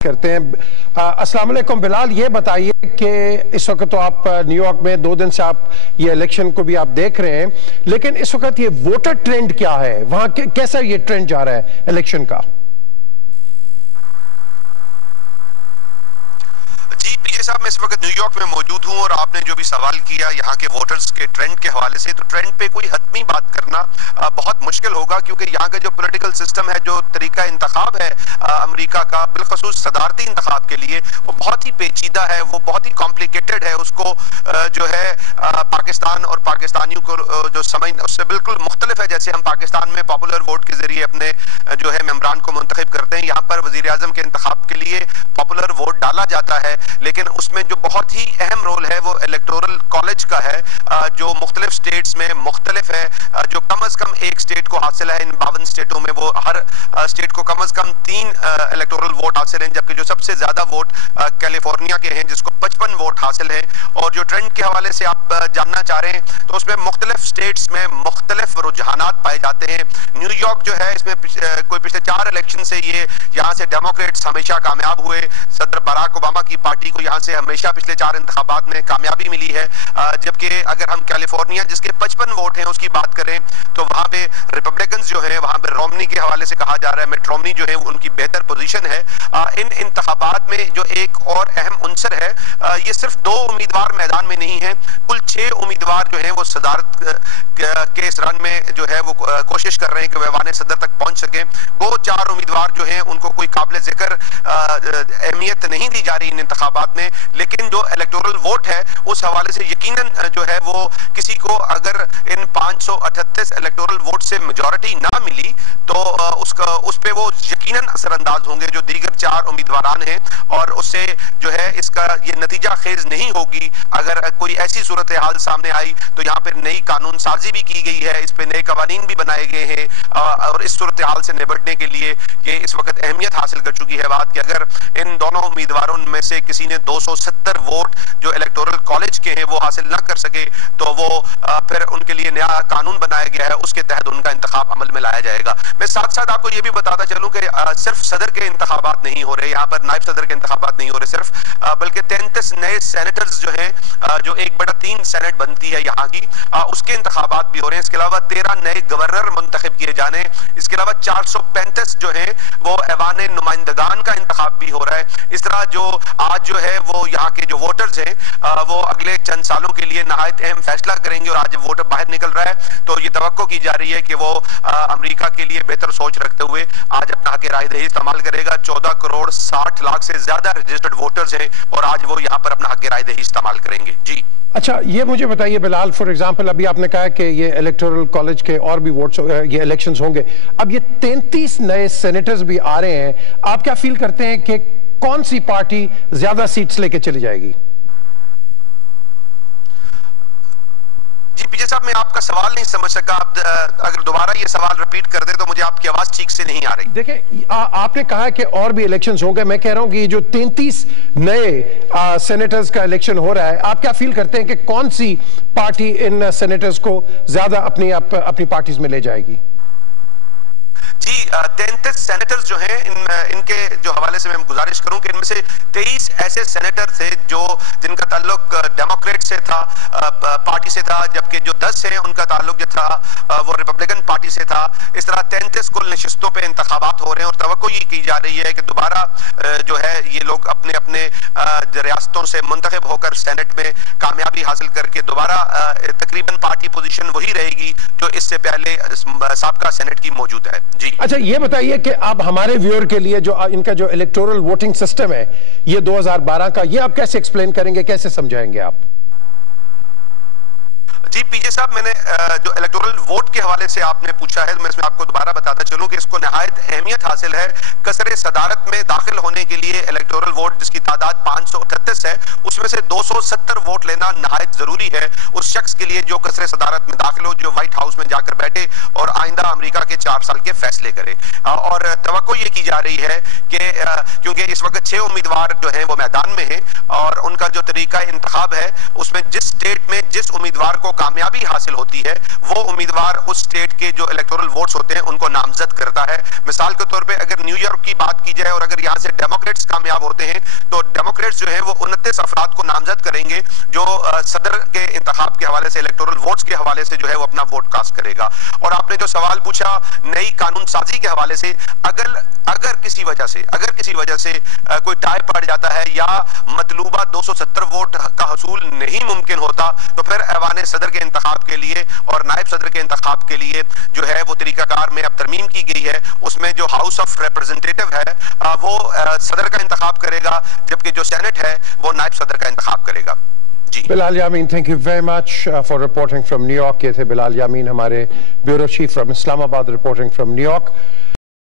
करते हैं। अस्सलाम वालेकुम बिलाल, ये बताइए कि इस वक्त तो आप न्यूयॉर्क में 2 दिन से आप ये इलेक्शन को भी आप देख रहे हैं, लेकिन इस वक्त ये वोटर ट्रेंड क्या है वहां, कैसा ये ट्रेंड जा रहा है इलेक्शन का? साहब, मैं इस वक्त न्यूयॉर्क में मौजूद हूं और आपने जो भी सवाल किया यहाँ के वोटर्स के ट्रेंड के हवाले से, तो ट्रेंड पे कोई हतमी बात करना बहुत मुश्किल होगा, क्योंकि यहाँ का जो पॉलिटिकल सिस्टम है, जो तरीका इंतखाब है अमेरिका का, बिलखसूस सदारती इंतखाब के लिए, वो बहुत ही पेचीदा है, वो बहुत ही कॉम्प्लिकेटेड है। उसको जो है पाकिस्तान और पाकिस्तानियों को जो समझ उससे बिल्कुल मुख्तलिफ है। जैसे हम पाकिस्तान में पॉपुलर वोट के जरिए अपने जो है मेंबरान को मुंतखब करते हैं, यहाँ पर वजीर आजम के इंतखाब के लिए पॉपुलर वोट डाला जाता है, लेकिन उसमें जो बहुत ही अहम रोल है वो इलेक्टोरल कॉलेज का है, जो मुख्तलिफ स्टेट्स में मुख्तलिफ है, जो कम अज कम एक स्टेट को हासिल है। इन 52 स्टेटों में वो हर स्टेट को कम अज कम 3 इलेक्टोरल वोट हासिल हैं, जबकि जो सबसे ज्यादा वोट कैलिफोर्निया के हैं, जिसको 55 वोट हासिल है। और जो ट्रेंड के हवाले से आप जानना चाह रहे हैं, तो उसमें मुख्तलिफ स्टेट्स में मुख्तलिफ रुझानात पाए जाते हैं। न्यूयॉर्क जो है, इसमें कोई पिछले 4 इलेक्शन से ये यहाँ से डेमोक्रेट्स हमेशा कामयाब हुए। सदर बराक ओबामा की पार्टी को यहाँ से हमेशा पिछले 4 इंतखाबात में कामयाबी मिली है, जबकि अगर हम कैलिफोर्निया जिसके 55 वोट हैं उसकी बात करें, तो वहां पे रिपब्लिकन जो है, वहां पे रोमनी के हवाले से कहा जा रहा है, मिट रोमनी जो है उनकी बेहतर पोजीशन है। इन इंतखाबात में जो एक और अहम उनसर है, ये सिर्फ 2 उम्मीदवार मैदान में नहीं है, कुल 6 उम्मीदवार जो है वो सदारत के इस रन में जो है वो कोशिश कर रहे हैं कि वह ऐवान सदर तक पहुंच सके। वो 4 उम्मीदवार जो है उनको कोई काबिल जिक्र अहमियत नहीं दी जा रही इन इंतखाबात में, लेकिन जो इलेक्टोरल वोट है उस हवाले से यकीनन जो है वो किसी को अगर इन 538 इलेक्टोरल वोट से मेजॉरिटी ना मिली तो उस पे वो यकीनन असरअंदाज होंगे जो दीगर 4 उम्मीदवारान हैं, और उससे जो है इसका ये नतीजा खेज नहीं होगी। अगर कोई ऐसी सूरत हाल सामने आई तो यहाँ पर नई कानून साजी भी की गई है, इस पे नए कवानीन भी बनाए गए हैं, और इस सूरत हाल से निपटने के लिए ये इस वक्त अहमियत हासिल कर चुकी है बात कि अगर इन दोनों उम्मीदवारों में से किसी ने 270 वोट जो इलेक्टोरल कॉलेज के हैं वो हासिल ना कर सके, तो वो फिर उनके लिए नया कानून बनाया गया है, उसके तहत उनका इंतखाब अमल में लाया जाएगा। मैं साथ साथ आपको ये भी बताता चलूं कि सिर्फ सदर के इंतखाबात नहीं हो रहे, यहाँ पर नायब सदर के इंतखाबात नहीं हो रहे सिर्फ, बल्कि 33 नए सेनेटर्स जो हैं, जो 1/3 सेनेट बनती है यहाँ की, उसके इंतखाबात भी हो रहे हैं। इसके अलावा 13 नए गवर्नर मुंतखब किए जाने, इसके अलावा 435 जो है वो ऐवान नुमाइंदगान का इंतखाब भी हो रहा है। इस तरह जो आज जो है वो यहाँ के जो वोटर्स हैं वो अगले चंद सालों के लिए नहायत अहम फैसला करेंगे, और आज वोटर बाहर निकल रहा है तो ये तवक्को की जा रही है कि वो अमेरिका के लिए बेहतर सोच रखते हुए आज अपना हक राय दही इस्तेमाल करेगा। 14 करोड़ 60 लाख से ज्यादा रजिस्टर्ड वोटर्स हैं और आज वो यहाँ पर अपना हक राय दही इस्तेमाल करेंगे। जी अच्छा, ये मुझे बताइए बिलाल, फॉर एग्जांपल अभी आपने कहा कि ये इलेक्टोरल कॉलेज के और भी वोट्स, ये इलेक्शंस होंगे, अब ये 33 नए सेनेटर्स भी आ रहे हैं, आप क्या फील करते हैं कि कौन सी पार्टी ज्यादा सीट्स लेके चली जाएगी? जी पीजे साहब, मैं आपका सवाल नहीं समझ सका, आप अगर दोबारा ये सवाल रिपीट कर दे तो मुझे आपकी आवाज ठीक से नहीं आ रही। देखिए, आपने कहा कि और भी इलेक्शंस होंगे, मैं कह रहा हूं कि जो 33 नए सेनेटर्स का इलेक्शन हो रहा है, आप क्या फील करते हैं कि कौन सी पार्टी इन सेनेटर्स को ज्यादा अपनी पार्टीज में ले जाएगी? जी 33 सेनेटर्स जो हैं, इनके जो हवाले से मैं गुजारिश करूं कि इनमें से 23 ऐसे सेनेटर थे जो जिनका ताल्लुक डेमोक्रेट से था, पार्टी से था, जबकि जो 10 हैं उनका ताल्लुक जो था वो रिपब्लिकन पार्टी से था। इस तरह 33 कुल नशिस्तों पे इंतखाबात हो रहे हैं और तवक्को ये की जा रही है कि दोबारा जो है ये लोग अपने अपने रियासतों से मुंतखब होकर सेनेट में कामयाबी हासिल करके दोबारा तकरीबन पार्टी पोजीशन वही रहेगी जो इससे पहले साबका सेनेट की मौजूद है। जी अच्छा, ये बताइए कि आप हमारे व्यूअर के लिए जो इनका जो इलेक्टोरल वोटिंग सिस्टम है ये 2012 का, ये आप कैसे एक्सप्लेन करेंगे, कैसे समझाएंगे आप? जी पीजे साहब, मैंने जो इलेक्टोरल वोट के हवाले से आपने पूछा है, मैं इसमें आपको दोबारा बताता चलूं कि इसको नहायत अहमियत हासिल है। कसरे सदारत में दाखिल होने के लिए इलेक्टोरल वोट जिसकी तादाद 538 है, उसमें से 270 वोट लेना नहायत जरूरी है उस शख्स के लिए जो कसरे सदारत में दाखिल हो, जो व्हाइट हाउस में जाकर बैठे और आइंदा अमेरिका के 4 साल के फैसले करे। और तवक्को ये की जा रही है कि क्योंकि इस वक्त 6 उम्मीदवार जो है वो मैदान में है और उनका जो तरीका इंतखाब है उसमें जिस स्टेट में जिस उम्मीदवार को कामयाबी हासिल होती है वो उम्मीदवार उस स्टेट के जो इलेक्टोरल वोट्स होते हैं उनको नामजद करता है। मिसाल के तौर पे अगर न्यूयॉर्क की बात की जाए और अगर यहां से डेमोक्रेट्स कामयाब होते हैं तो डेमोक्रेट्स जो है वो 29 अफराद को नामजद करेंगे जो सदर के इंतखाब के हवाले से, इलेक्टोरल वोट्स के हवाले से जो है वो अपना वोट कास्ट करेगा। और आपने जो सवाल पूछा नई कानून साजी के हवाले से, अगर किसी वजह से कोई टाई पड़ जाता है या मतलूबा 270 वोट का हसूल नहीं मुमकिन होता तो फिर ऐवान सदर के इंतखाब के लिए और नायब सदर के इंतखाब के लिए जो है वो तरीकाकार में अब तरमीम की गई है। उसमें जो हाउस ऑफ रिप्रेजेंटेटिव है वो सदर का इंतखाब करेगा, जबकि जो सेनेट है वो नायब सदर का इंतखाब करेगा। जी Bilal Yamin, thank you very much for reporting from New York. ये थे बिलाल यामीन, हमारे bureau chief from Islamabad, reporting from New York.